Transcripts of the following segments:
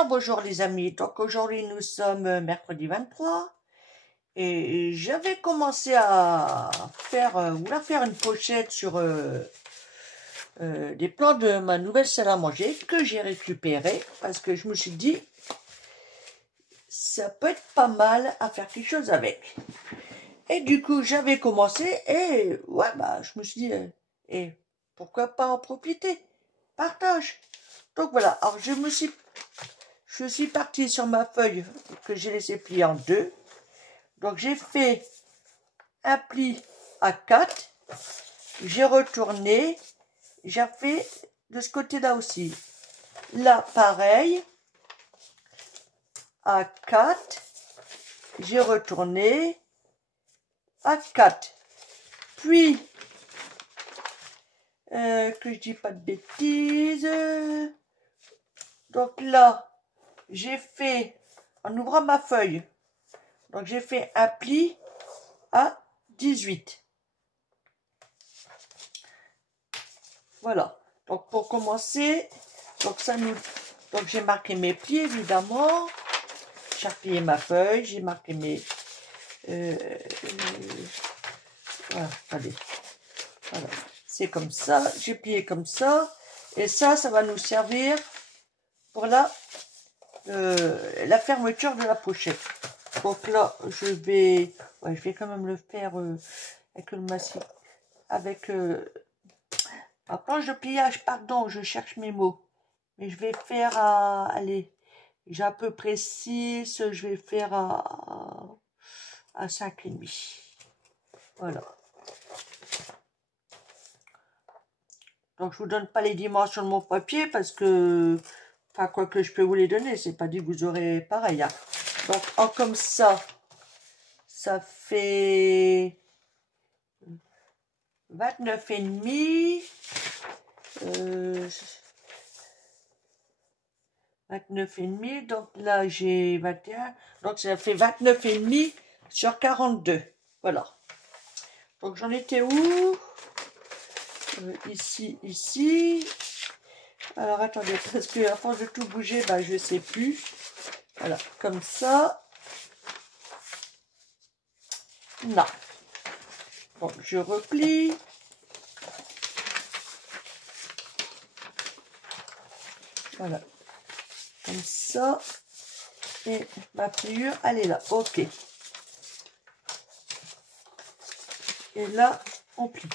Bonjour les amis, donc aujourd'hui nous sommes mercredi 23 et j'avais commencé à vouloir faire une pochette sur des plans de ma nouvelle salle à manger que j'ai récupéré parce que je me suis dit ça peut être pas mal à faire quelque chose avec. Et du coup j'avais commencé et ouais je me suis dit et pourquoi pas en profiter, partage. Donc voilà, alors je suis partie sur ma feuille que j'ai laissé plier en deux. Donc j'ai fait un pli à 4. J'ai retourné. J'ai fait de ce côté-là aussi. Là, pareil. À 4. J'ai retourné. À 4. Puis, que je dis pas de bêtises. Donc là, j'ai fait, en ouvrant ma feuille, donc j'ai fait un pli à 18. Voilà. Donc pour commencer, donc j'ai marqué mes plis évidemment. J'ai replié ma feuille, j'ai marqué mes. Voilà, allez. Voilà. C'est comme ça. J'ai plié comme ça. Et ça va nous servir pour la fermeture de la pochette. Donc là, je vais quand même le faire avec le mastic, avec la planche de pliage, pardon, je cherche mes mots. Mais je vais faire allez, j'ai à peu près 6, je vais faire à 5,5. Voilà. Donc je vous donne pas les dimensions de mon papier parce que, enfin quoi que je peux vous les donner, c'est pas dit que vous aurez pareil. Hein. Donc en comme ça fait 29,5. 29,5, donc là j'ai 21, donc ça fait 29,5 sur 42. Voilà. Donc j'en étais où? Ici. Alors attendez, parce que à force de tout bouger, je sais plus. Voilà, comme ça. Non. Donc je replie. Voilà. Comme ça. Et ma pliure, elle est là. Ok. Et là, on plie.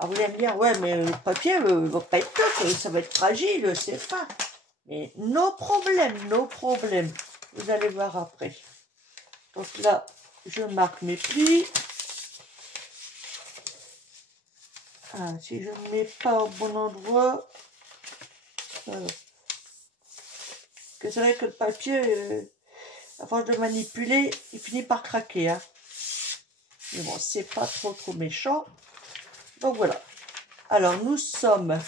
Alors vous allez me dire, ouais, mais le papier ne va pas être top, ça va être fragile, c'est pas. Mais nos problèmes. Vous allez voir après. Donc là, je marque mes plis. Ah, si je ne mets pas au bon endroit, voilà. Que c'est vrai que le papier, à force de manipuler, il finit par craquer. Hein. Mais bon, c'est pas trop méchant. Donc voilà. Alors nous sommes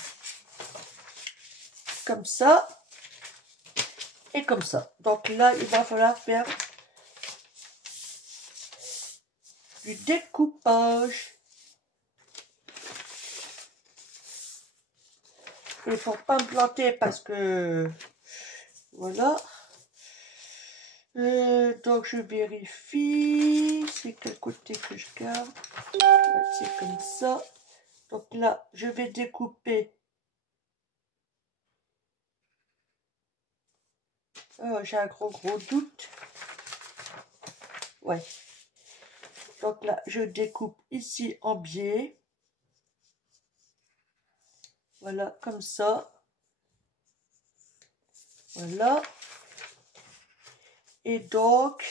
comme ça et comme ça. Donc là, il va falloir faire du découpage. Et pour pas me planter parce que voilà. Donc je vérifie. C'est quel côté que je garde. C'est comme ça. Donc là, je vais découper. Oh, j'ai un gros doute. Ouais. Donc là, je découpe ici en biais. Voilà, comme ça. Voilà. Et donc,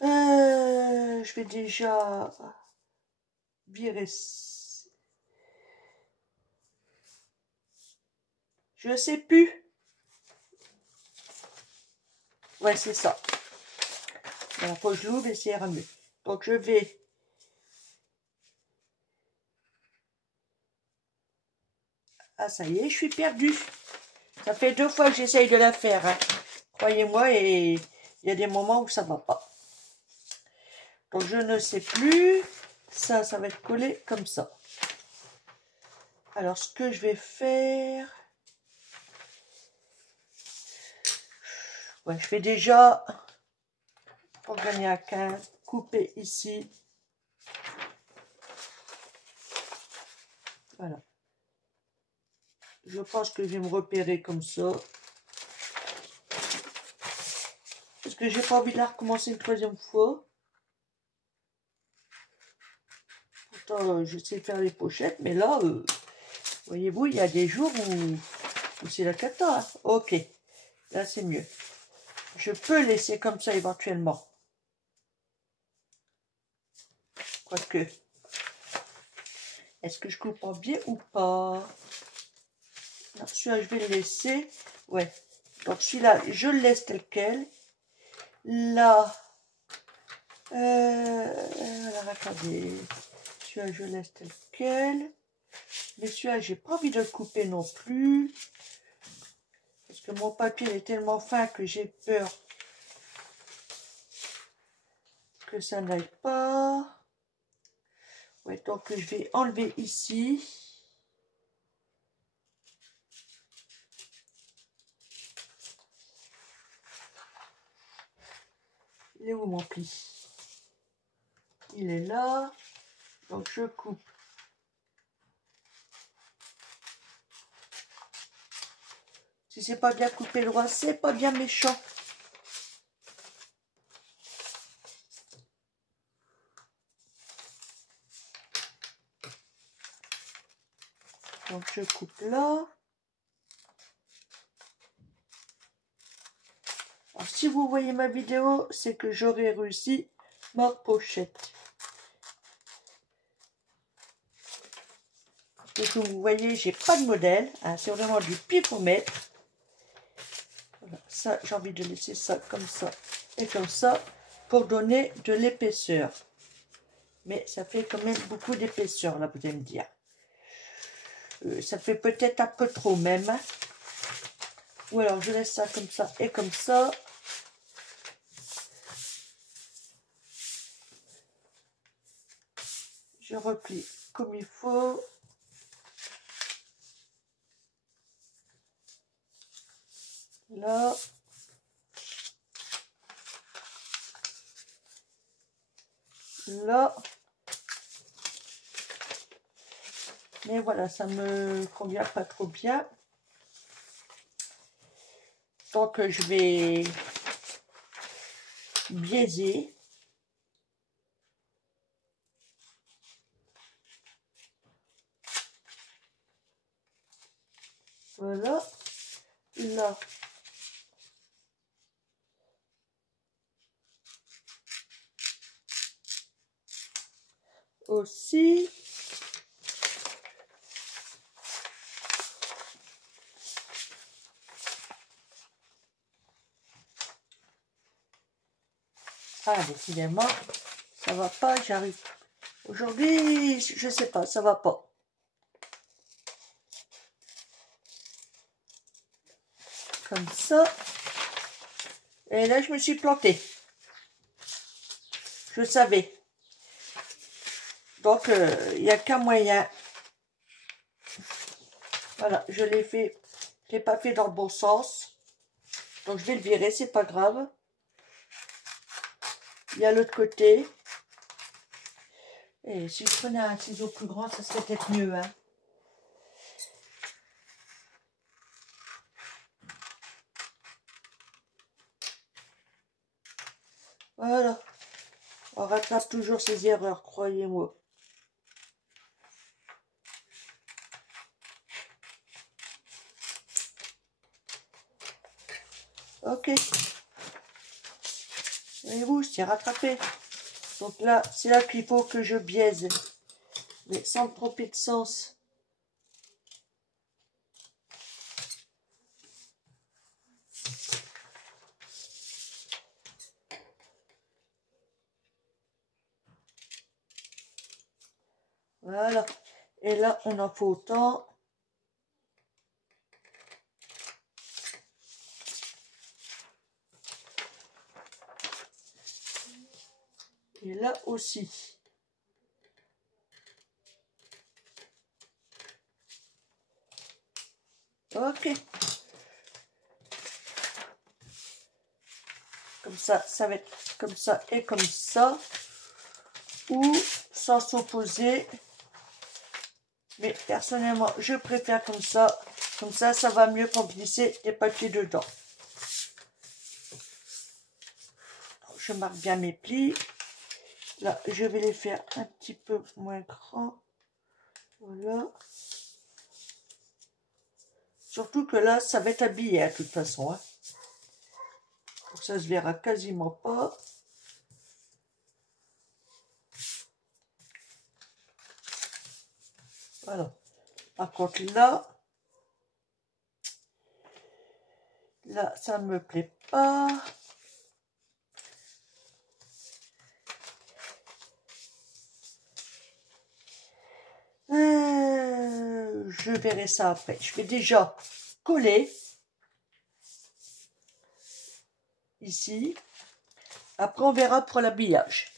je vais déjà virer. Je sais plus. Ouais, c'est ça. Alors, faut que je l'ouvre et c'est mieux. Donc, je vais. Ah, ça y est, je suis perdue. Ça fait 2 fois que j'essaye de la faire. Hein. Croyez-moi, et il y a des moments où ça ne va pas. Donc, je ne sais plus. Ça va être collé comme ça. Alors, ce que je vais faire... Ouais, je vais déjà, pour gagner à 15, couper ici. Voilà. Je pense que je vais me repérer comme ça. Parce que j'ai pas envie de la recommencer une troisième fois. Pourtant, je sais faire les pochettes, mais là, voyez-vous, il y a des jours où c'est la cata. Hein. Ok, là c'est mieux. Je peux laisser comme ça éventuellement. Quoique, est-ce que je coupe en biais ou pas? Non, celui-là, je vais le laisser. Ouais, donc celui-là, je le laisse tel quel. Là, alors attendez, celui-là, je laisse tel quel. Mais celui-là, j'ai pas envie de le couper non plus. Parce que mon papier est tellement fin que j'ai peur que ça n'aille pas. Ouais, donc je vais enlever ici. Il est où mon pli? Il est là. Donc je coupe. Si c'est pas bien coupé droit, c'est pas bien méchant. Donc je coupe là. Alors, si vous voyez ma vidéo, c'est que j'aurai réussi ma pochette. Et comme vous voyez, j'ai pas de modèle. Hein, c'est vraiment du pifomètre. Voilà, ça, j'ai envie de laisser ça comme ça et comme ça pour donner de l'épaisseur. Mais ça fait quand même beaucoup d'épaisseur, là, vous allez me dire. Ça fait peut-être un peu trop même. Ou alors, je laisse ça comme ça et comme ça. Je replie comme il faut. Là. Là. Mais voilà, ça me convient pas trop bien. Donc, je vais biaiser. Voilà. Là. Aussi. Ah, décidément, ça va pas, j'arrive. Aujourd'hui, je sais pas, ça va pas. Comme ça. Et là, je me suis plantée. Je savais. Donc, il n'y a qu'un moyen. Voilà, je l'ai fait. Je l'ai pas fait dans le bon sens. Donc, je vais le virer, c'est pas grave. Il y a l'autre côté. Et si je prenais un ciseau plus grand, ça serait peut-être mieux. Hein. Voilà. On rattrape toujours ses erreurs, croyez-moi. Ok. Voyez-vous, je tiens rattrapé. Donc là, c'est là qu'il faut que je biaise. Mais sans me tromper de sens. Voilà. Et là, on en faut autant. Et là aussi. Ok. Comme ça va être comme ça et comme ça. Ou sans s'opposer. Mais personnellement, je préfère comme ça. Comme ça va mieux pour glisser les papiers dedans. Je marque bien mes plis. Là, je vais les faire un petit peu moins grands. Voilà. Surtout que là, ça va être habillé, de toute façon. Hein. Donc ça se verra quasiment pas. Voilà. Par contre, là, ça ne me plaît pas. Je verrai ça après. Je vais déjà coller ici. Après, on verra pour l'habillage.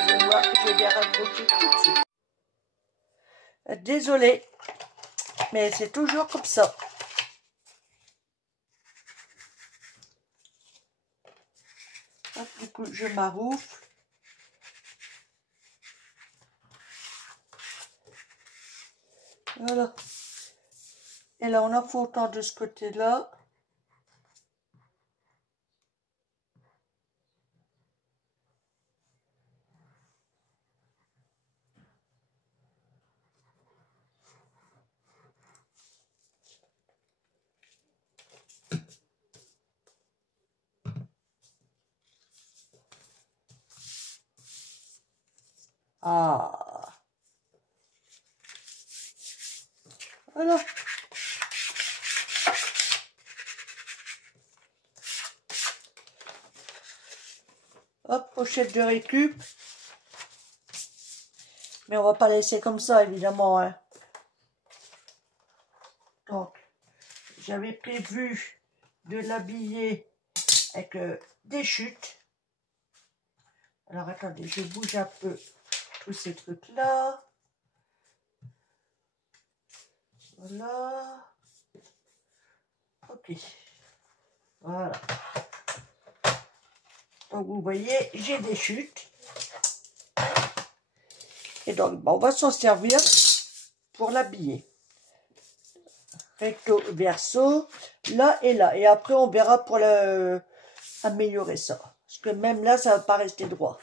Excusez-moi, je vais raccrocher tout de suite. Désolée, mais c'est toujours comme ça. Hop, du coup, je m'aroufle. Voilà. Et là, on en fait autant de ce côté-là. Ah. Voilà. Hop, pochette de récup. Mais on va pas laisser comme ça, évidemment. Hein. Donc, j'avais prévu de l'habiller avec des chutes. Alors, attendez, je bouge un peu tous ces trucs-là. Voilà. Ok. Voilà. Donc, vous voyez, j'ai des chutes. Et donc, on va s'en servir pour l'habiller. Recto, verso, là et là. Et après, on verra pour améliorer ça. Parce que même là, ça ne va pas rester droit.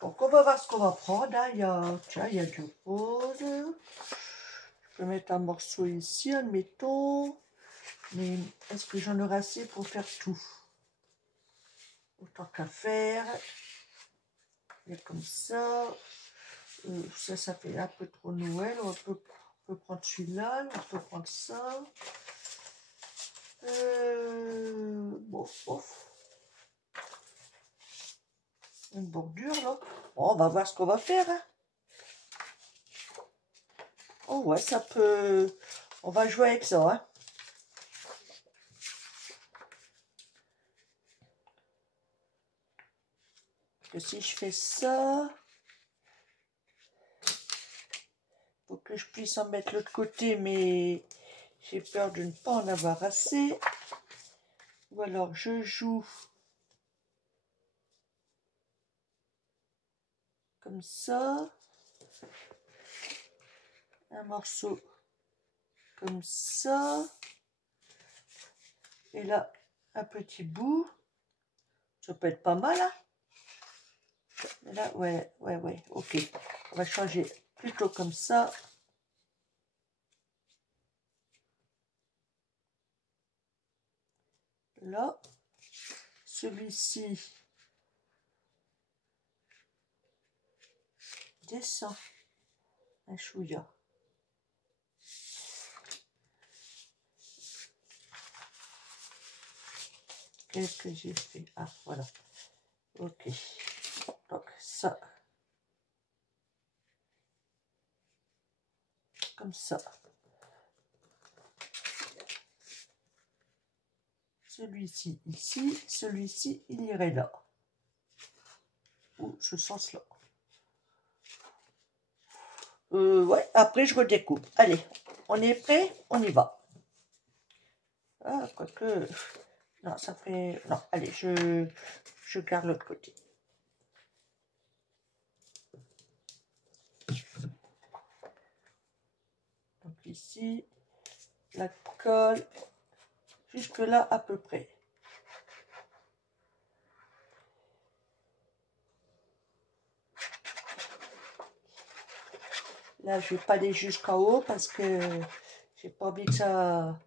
Donc, on va voir ce qu'on va prendre. Hein. Tiens, il y a du rose. Je peux mettre un morceau ici, admettons. Mais est-ce que j'en aurai assez pour faire tout? Autant qu'à faire. Et comme ça. Ça fait un peu trop Noël. On peut prendre celui-là. On peut prendre ça. Bon. Une bordure, là. Bon, on va voir ce qu'on va faire. Hein. Oh, ouais, ça peut... On va jouer avec ça, hein. Que si je fais ça... Faut que je puisse en mettre l'autre côté, mais j'ai peur de ne pas en avoir assez. Ou alors, je joue... Comme ça. Un morceau comme ça. Et là, un petit bout. Ça peut être pas mal, hein. Là, ouais, ok. On va changer plutôt comme ça. Là, celui-ci descend un chouïa. qu'est-ce que j'ai fait? Ah, voilà. Ok. Donc, ça. Comme ça. Celui-ci ici, celui-ci il irait là. Ou ce sens-là. Ouais, après je redécoupe. Allez, on est prêt? On y va. Ah, quoique... Non, ça fait... Non, allez, je garde l'autre côté. Donc ici, la colle, jusque là à peu près. Là, je vais pas aller jusqu'en haut parce que j'ai pas envie que ça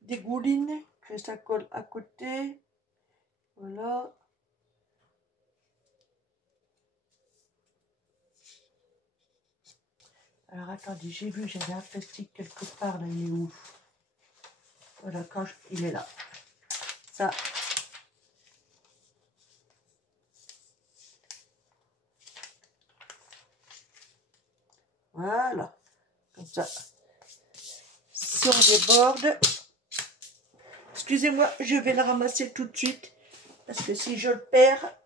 dégouline, que ça colle à côté. Voilà. Alors attendez, j'ai vu, j'avais un plastique quelque part, là, il est où? Voilà, il est là. Ça. Voilà. Comme ça. Si on déborde, excusez-moi, je vais le ramasser tout de suite. Parce que si je le perds,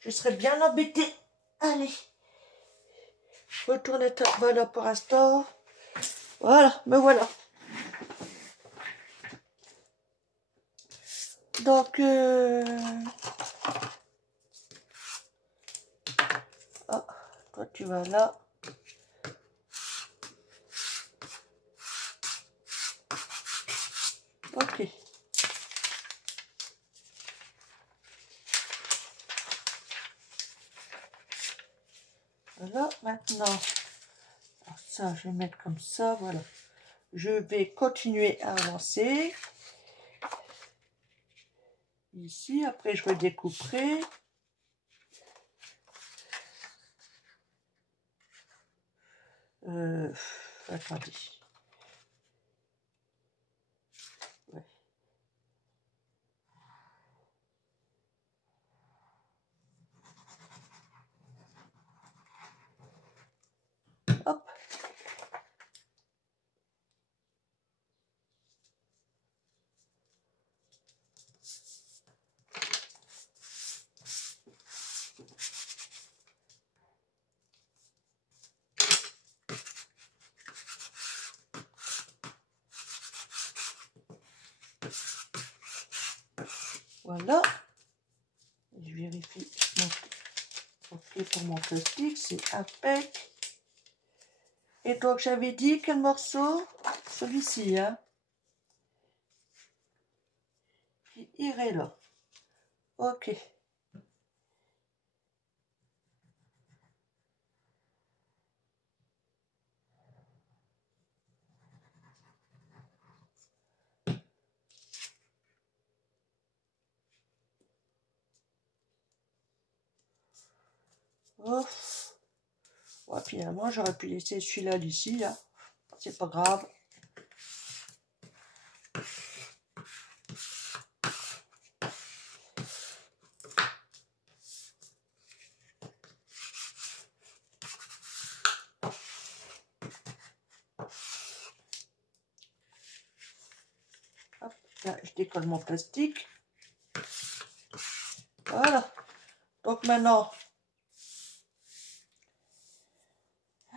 je serais bien embêtée. Allez. Retourne à ta... Voilà pour l'instant. Voilà, me voilà. Donc, ah, toi tu vas là. Ok. Voilà, maintenant, alors ça, je vais mettre comme ça, voilà. Je vais continuer à avancer. Ici, après je redécouperai. Attendez. Ouais. Hop. Voilà. Je vérifie. Ok, pour mon plastique, c'est impec. Et donc, j'avais dit quel morceau? Celui-ci, hein. Qui irait là. Ok. Oh. Ouais, finalement, j'aurais pu laisser celui-là d'ici, là. C'est pas grave. Hop, là, je décolle mon plastique. Voilà. Donc maintenant,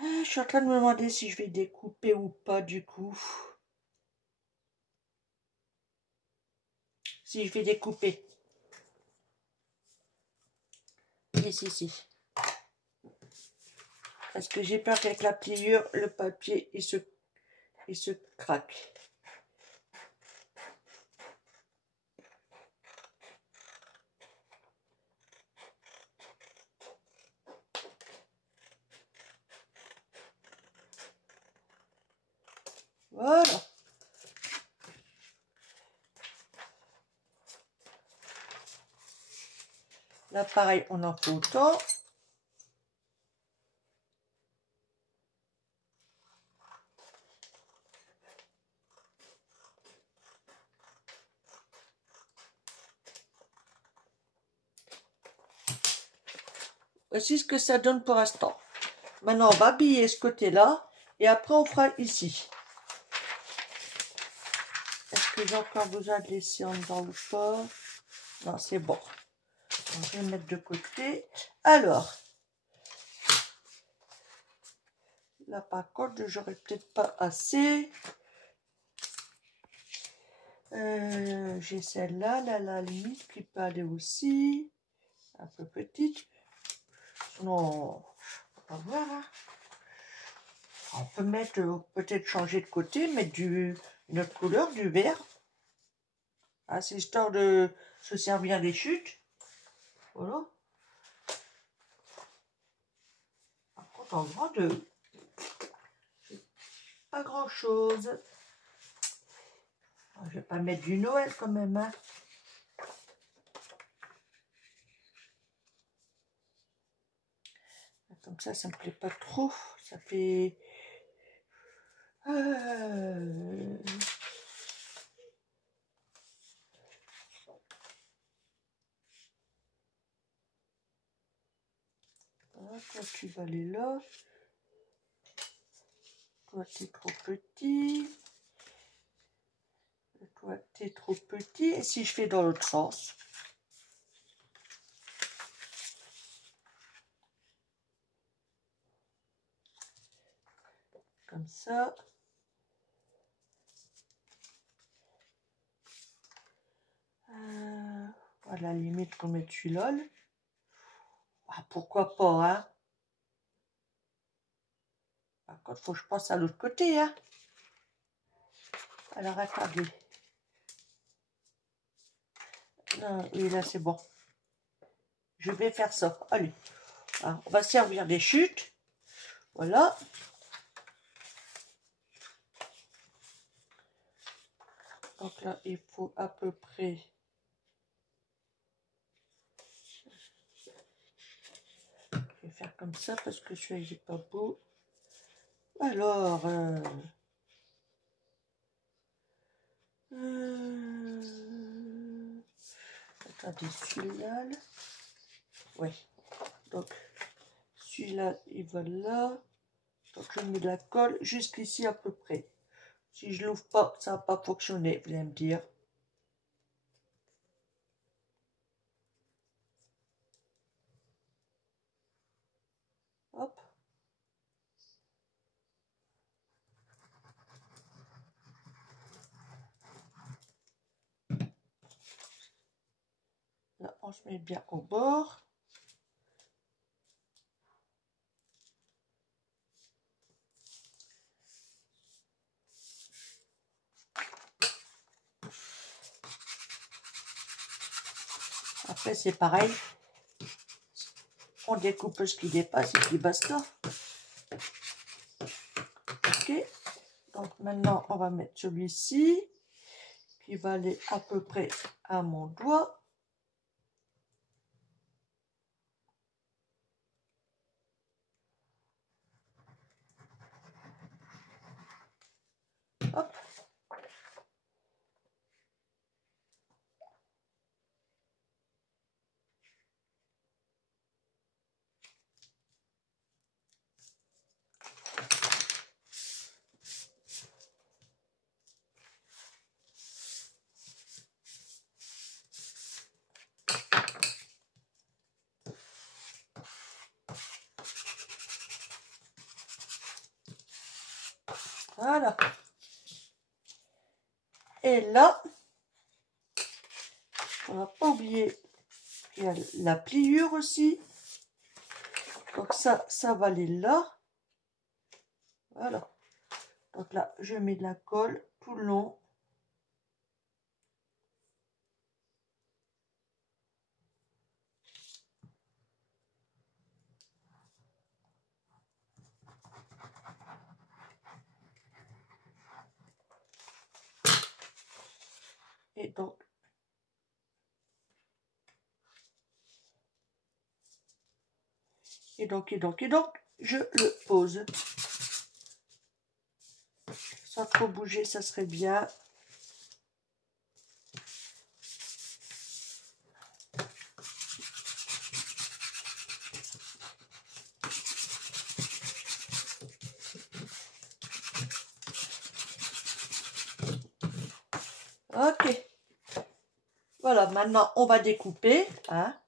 je suis en train de me demander si je vais découper ou pas du coup. Si je vais découper. Si. Parce que j'ai peur qu'avec la pliure, le papier, il se craque. Voilà. Là, pareil, on en fait autant. Voici ce que ça donne pour l'instant. Maintenant, on va habiller ce côté-là et après on fera ici. Est-ce que j'ai encore besoin de laisser en dedans ou pas? Non, c'est bon. Donc, je vais le mettre de côté. Alors, là par contre, j'aurais peut-être pas assez. J'ai celle-là, là, la limite, qui peut aller aussi. Un peu petite. Sinon, on va voir. Hein. On peut mettre, peut-être changer de côté, mettre une autre couleur, du vert. Ah, c'est histoire de se servir des chutes. Voilà. Par contre, en grand, pas grand-chose. Je vais pas mettre du Noël quand même. Hein. Comme ça me plaît pas trop. Ça fait... Voilà, toi, tu vas aller là. Toi, t'es trop petit. Toi, t'es trop petit. Et si je fais dans l'autre sens? Comme ça. À la limite, qu'on mette celui-là. Ah, pourquoi pas, hein? Par contre, faut que je passe à l'autre côté, hein? Alors, attendez. Non, oui, là, c'est bon. Je vais faire ça. Allez. Alors, on va servir des chutes. Voilà. Donc là, il faut à peu près... Je vais faire comme ça parce que celui-là, il n'est pas beau. Alors... Attendez, celui-là... Oui. Donc, celui-là, il va là. Donc, je mets de la colle jusqu'ici à peu près. Si je l'ouvre pas, ça va pas fonctionner, vous allez me dire. Hop. Là, on se met bien au bord. Après, c'est pareil. On découpe ce qui dépasse et puis basta. Ok. Donc maintenant, on va mettre celui-ci qui va aller à peu près à mon doigt. Hop. Voilà. Et là, on va pas oublier qu'il y a la pliure aussi. Donc ça va aller là. Voilà. Donc là, je mets de la colle tout le long. Et donc, je le pose. Sans trop bouger, ça serait bien. Ok. Voilà, maintenant on va découper. Hein.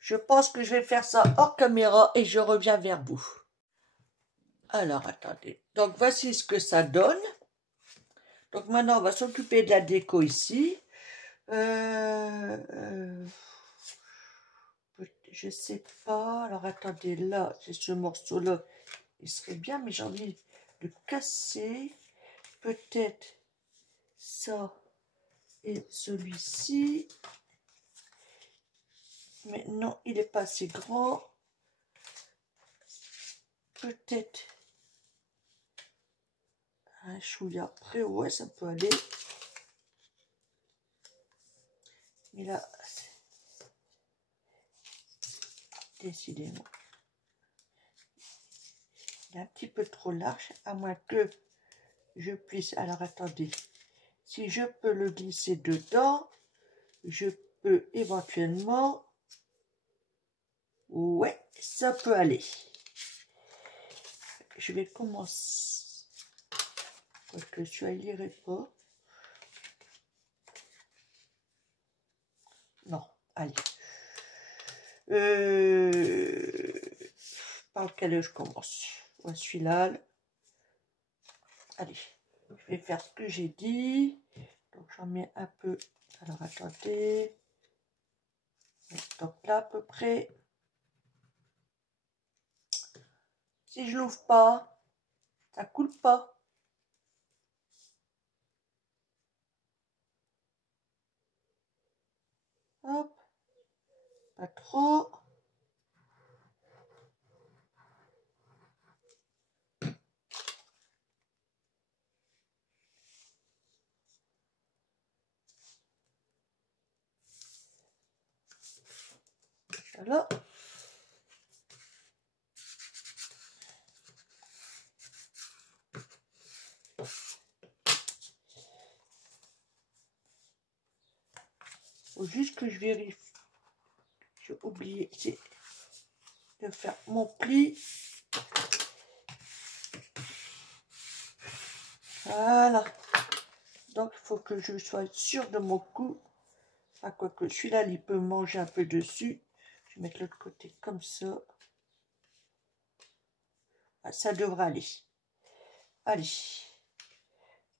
Je pense que je vais faire ça hors caméra et je reviens vers vous. Alors, attendez. Donc, voici ce que ça donne. Donc, maintenant, on va s'occuper de la déco ici. Je sais pas. Alors, attendez, là, c'est ce morceau-là. Il serait bien, mais j'ai envie de casser. Peut-être ça et celui-ci. Mais non, il n'est pas assez grand. Peut-être un chouïa après, ouais, ça peut aller. Mais là, décidément, il est un petit peu trop large, à moins que je puisse... Alors, attendez. Si je peux le glisser dedans, je peux éventuellement... Ouais, ça peut aller. Je vais commencer... Quoique celui-là, il irait pas. Non, allez. Par lequel je commence? Ouais, celui-là. Allez, je vais faire ce que j'ai dit. Donc j'en mets un peu. Alors attendez. Donc là à peu près. Si je l'ouvre pas, ça coule pas. Hop. Pas trop. Voilà. Faut juste que je vérifie. J'ai oublié de faire mon pli. Voilà. Donc il faut que je sois sûre de mon coup. Ah, quoique celui-là, il peut manger un peu dessus. Je vais mettre l'autre côté comme ça. Ah, ça devrait aller. Allez.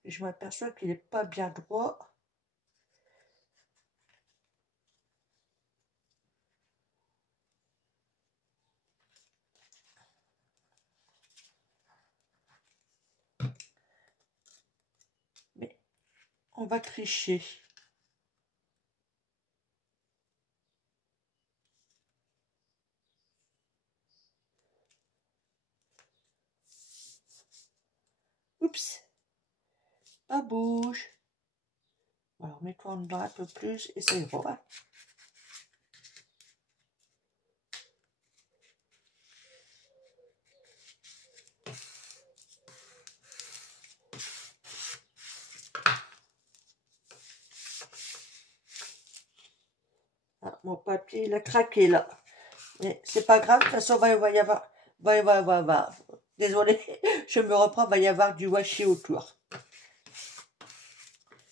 Je m'aperçois qu'il n'est pas bien droit. Mais on va tricher. Oups. Ça bouge. Alors, mets-toi en dedans un peu plus et ça ira. Hein. Ah, mon papier, il a craqué là. Mais c'est pas grave, de toute façon, il va y avoir... Désolé, je me reprends, il va y avoir du washi autour.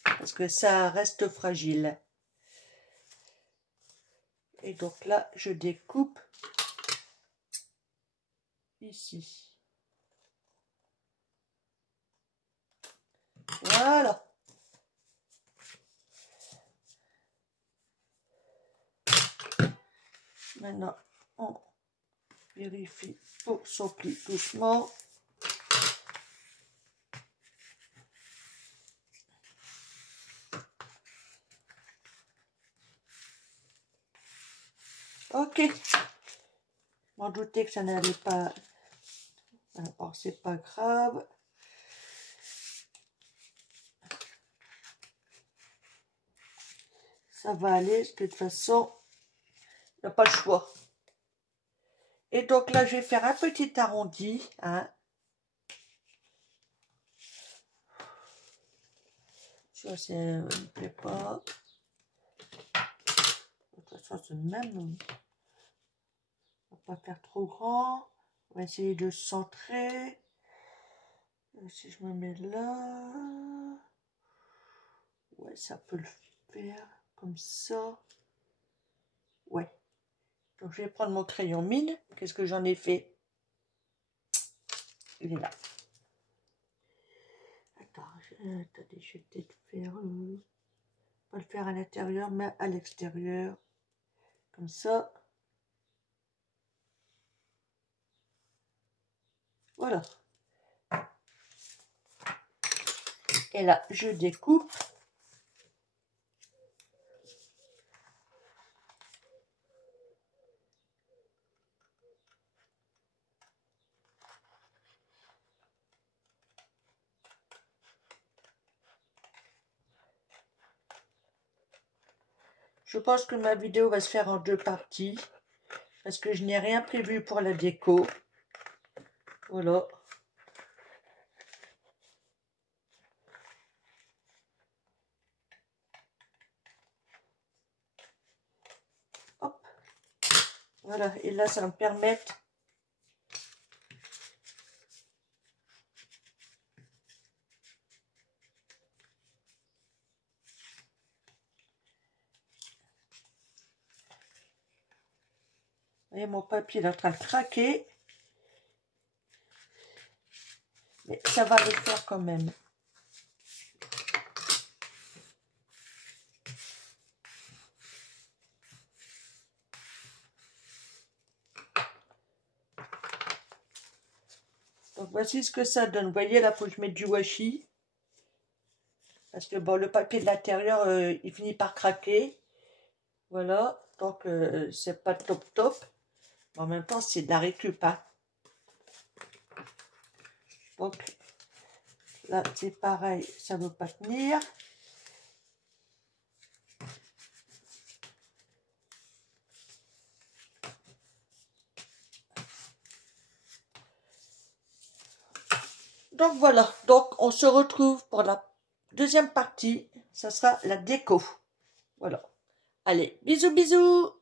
Parce que ça reste fragile. Et donc là, je découpe ici. Voilà. Maintenant, on vérifie pour son pli doucement. Ok. M'en doutais que ça n'allait pas. Alors, c'est pas grave. Ça va aller, de toute façon, il n'y a pas le choix. Et donc là, je vais faire un petit arrondi. Hein. Ça, ça ne me plaît pas. De toute façon, c'est le même. On va pas faire trop grand. On va essayer de centrer. Si je me mets là. Ouais, ça peut le faire comme ça. Ouais. Donc, je vais prendre mon crayon mine. Qu'est-ce que j'en ai fait? Il est là. Attends, attendez, je vais peut-être faire... pas le faire à l'intérieur, mais à l'extérieur. Comme ça. Voilà. Et là, je découpe. Je pense que ma vidéo va se faire en 2 parties. Parce que je n'ai rien prévu pour la déco. Voilà. Hop. Voilà. Et là, ça va me permettre... Vous voyez, mon papier est en train de craquer. Mais ça va le faire quand même. Donc voici ce que ça donne. Vous voyez, là, il faut que je mette du washi. Parce que bon, le papier de l'intérieur, il finit par craquer. Voilà. Donc, c'est pas top top. En même temps, c'est de la récup. Hein. Donc, là, c'est pareil. Ça ne veut pas tenir. Donc voilà, donc on se retrouve pour la deuxième partie, ça sera la déco. Voilà. Allez, bisous bisous.